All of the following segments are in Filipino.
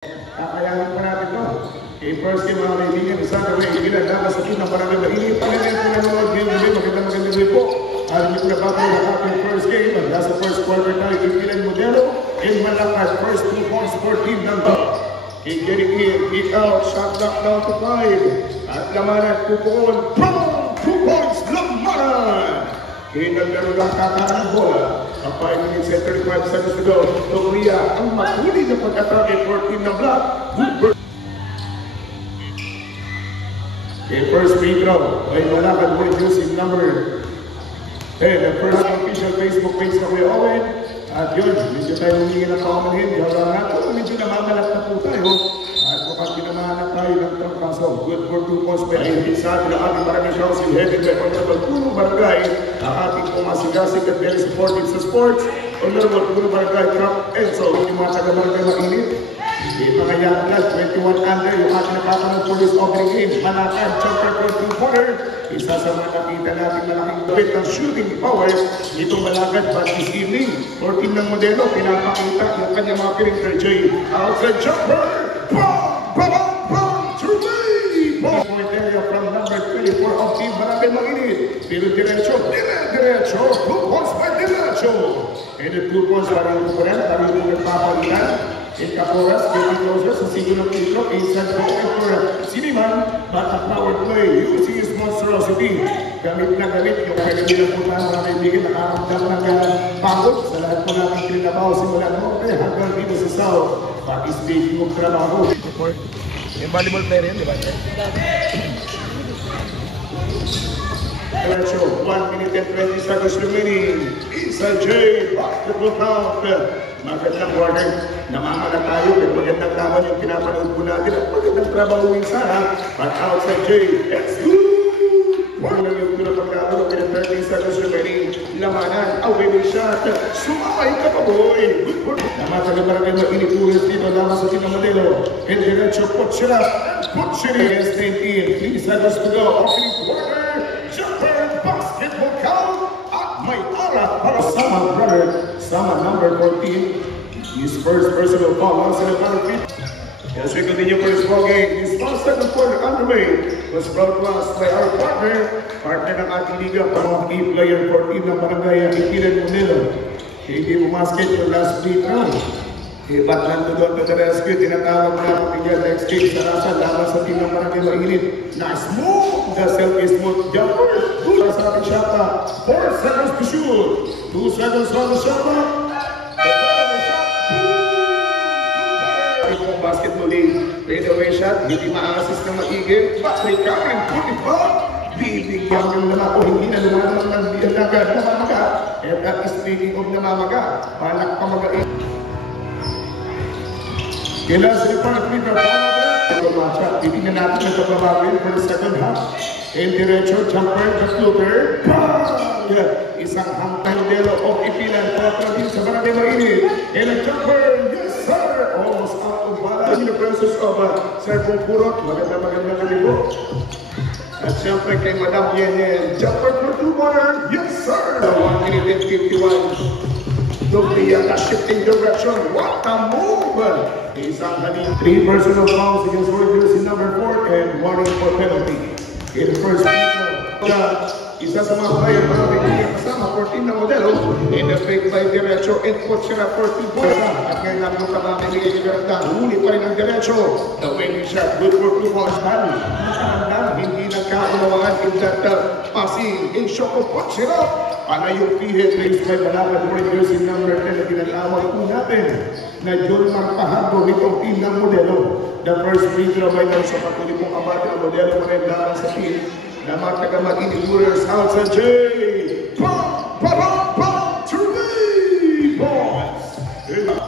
Kakayanin pa natin ito. First game mga kaibigan, isang gawin, ilan lakas sa team ng Barangay Mainit. Pananin po na nanonood game gabi, magandang gabi po. At hindi po nababay ang ating first game. At nasa first quarter tayo, Ipilan Modelo. In Malacas, first 2 points for team ng King getting in, kick out, shot knock down to 5. At Lamanan, Pupon, boom! 2 points, Lamanan! Kinagdaro lang kakaan ng bola. Ang 5 minutes and 35 seconds to go. Loria, ang matuli na pag-atake for team ng Black. Okay, first free throw ay Malacas Boy using number 10. The first official Facebook page na Kuya Owen. At yun, medyo tayo humingi ng paumanhin. Diyan lang natin, medyo namamalak na po tayo. At mukhang pinamahanap tayo ng trangkaso. Good for 2 points. Pero hindi sa atin ang ating Barangay Housing Heavy Weapon sa Pagpunong Barangay. Ang ating pumasigasig at very supportive sa sports. Honorable Pagpunong Barangay Trump Enzo. Yung mga taga-barangay mainit. Di mga young class, 21 under, yung ating napapanood for this opening game. Malakad, jumper for 2-quarter. Isa sa mga nakita natin malaking gawin ng shooting power. Itong Malakad, but this evening, 14 ng Modelo, pinapakita yung kanyang mga perimeter J. Outside jumper, bang, bang, bang, three! Ball point area from number 24 of Team Barangay Mainit. Pero diretso, 2 points by diretso. And the 2 points para yung kukunan, para yung nagpapalitan. In Caporas, getting closer sa single of intro, inside pocket for Siniman, but a power play using his monstrosity. Gamit na gamit yung kagabilang po tayo mga kaibigan, nakaramdam ng pagod sa lahat po namin pinagabaw simula noon hanggang dito sa South. Pati speaking of trabaho. Yung volleyball player yan, di ba? Diretso, 1 minute and 20 seconds remaining. Inside J, basketball count. Magandang quarter. Namamala tayo. Magandang laban yung pinapanood po natin. At magandang trabaho minsan. But outside J, it's good. Wala lang yung tulad pagkakaroon. 30 seconds remaining. Lamanan, away with shot. Sumay ka pa boy. Good for namata na barangay mag-inipulis dito. Laman sa Tinamodelo. And diretso, put siya up. Put siya against 19. 3 seconds to go. Opening quarter. Jumper, basketball count. At may ara para Sama brother. Sama number 14. His first personal foul. Once in a battlefield. As we continue for this ball game, his last second quarter underway was brought to us by our partner ng ating liga, pang key player for team ng Barangay Ipilan Modelo. Hindi bumasket yung last free throw. Ba't nando doon to the rescue, tinatawag na kapigyan next game sa rasa laban sa team ng Barangay Mainit. Nice move! The self-smooth jumper. Good sa ating shot. 4 seconds to shoot. 2 seconds on the shot. Itong basketball league. Fadeaway shot. Hindi ma-assist na maigil. But recovering, put it back. Bibigyan yung naman o hindi na lumalang ng agad namamaga. And that is speaking of namamaga. Palak pamagain. Kailan sa ipang free throw. Ito matchup. Titignan natin ang pagbabago for the second half. And diretso, jumper, the floater. Isang hangtang Modelo of Ipilan. Pagkatin sa Barangay Mainit. And a jumper. Yes, sir! Almost out of balance. In the presence of Sir Purot. Maganda kalibo. At siyempre kay Madam Yen. Jumper for 2-quarter. Yes, sir! 1 minute and 51. Loria shifting direction. What a move! Isang kanina. 3 personal fouls against Warriors in number 4 and 1 for penalty. In the first isa sa mga player para bigyan kasama 14 na Modelo in the fake by diretso and put siya na 14 points at ngayon lang yung kamang bigay ni Berta huli pa rin ang diretso the winning shot good for 2 points man hindi nagkaunawaan in that passing in Shoko put siya na para yung pihit raised by Malacad Warriors in number 10 na tinatawag po natin na John Marpahago itong team ng Modelo. The first free throw by Nelson sa patuloy pong abate ng Modelo para yung laban sa team na mga taga-Mainit Warriors out sa J. Bang! Bang! Bang! 3 points!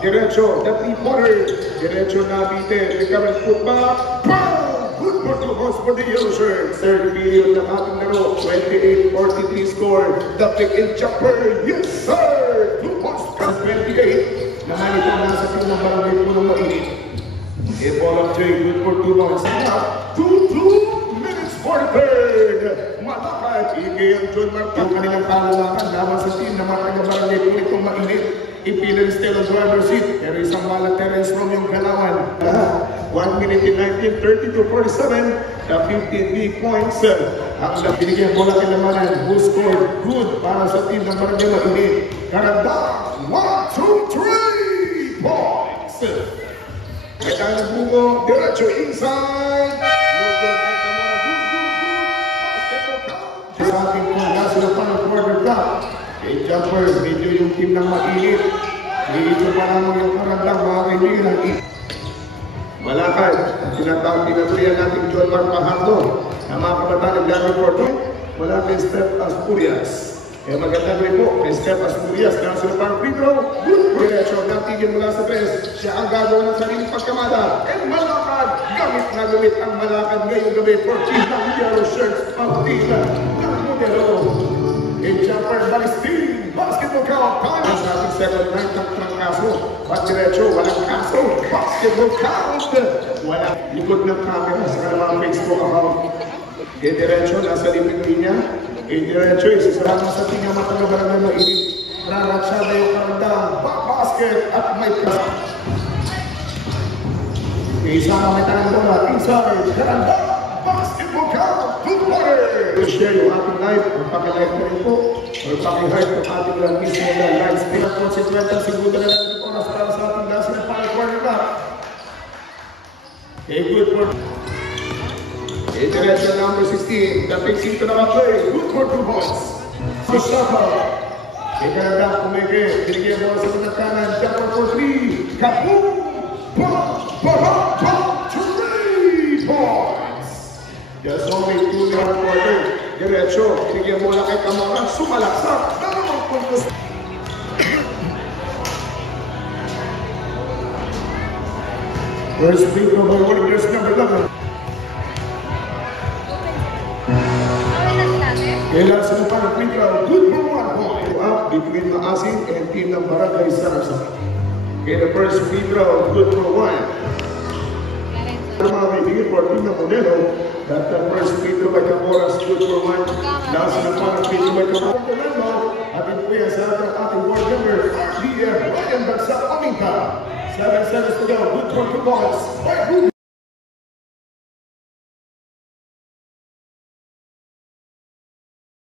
Diretso, the 3-quarter. Diretso na bite. Recovered put back. Bang! Good for 2 points for the yellow shirt. Third period ng ating laro. 28-43 score. The pick and jumper. Yes, sir! 2 points. 28. Naman ito nasa team ng Barangay Punong Mainit. A ball of J. Good for 2 points. 2-2. For the third, Malacad, Igay ang John Martin. Ang kanilang kalalakan laban sa team na mga taga-Barangay Punong Mainit. ipilan still ang driver's seat. Pero isang bala Terence from yung Kalawan. 1 minute and 19, 32-47. The 15 points. Ang binigyan bola kinamanan. Who scored good para sa team ng Barangay Mainit. Karanda, 1, 2, 3 points. May tayo ng bungo. Diretso inside. Sa ating mga sila pa ng quarter cup. Kay Jumper, medyo yung team ng Mainit. Medyo pa naman yung Karandang mga kaibigan. Malakad, tinatuloyan natin John Mark Pajardo na mga kabataan ng Gary Porto mula kay Steph Asturias. Kaya magandang rin po kay Steph Asturias na sila pang free throw. Diretso natigil mula sa press. Siya ang gagawa ng sariling pagkamada. And malakad, gamit na gamit ang malakad ngayong gabi for team ng yellow shirts ang tila ng modelo. And Jumper Balistin, basketball count. Time sa ating second night ng trangkaso. At diretso, walang kaso. Basketball count. Walang likod ng camera sa mga Facebook account. E diretso, nasa limang linya. E diretso, isasama sa tinya matagabaran na mainit. Raratsada yung Karandang basket at may kasa. Isama may tanang bola. Inside, Karandang basketball count. Good water. I-share yung ating live. Magpakalive na rin po. Magpakihide ng ating lang mismo na live stream. At consequental, siguro na natin ito oras para sa ating last na quarter cup. Okay, good for... Okay, direction number 16. The fixing to naka-play. Good for 2 points. So, Shaka. Okay, Karandang kumike. Binigyan mo sa mga kanan. Jumper for 3. Kaboom! Bam! Bam! Bam! 3 points! Just only 2 yard quarter. Diretso. Binigyan mo lang kay Kamara. Sumalaksak. Dalawang puntos. First free throw by Warriors number 11. Kailan sila pa ng free throw. Good for 1 point. Up between Maasin and team ng Barangay Sarasa. Okay, the first free throw. Good for 1. Mga kaibigan for team ng Modelo. That the first free throw by Camoras. Good for 1. Now sila pa ng free throw by Camoras. At ito po yan sa ating board member. RDF Ryan Bagsak Aminta. 7 seconds to go. Good for 2 points.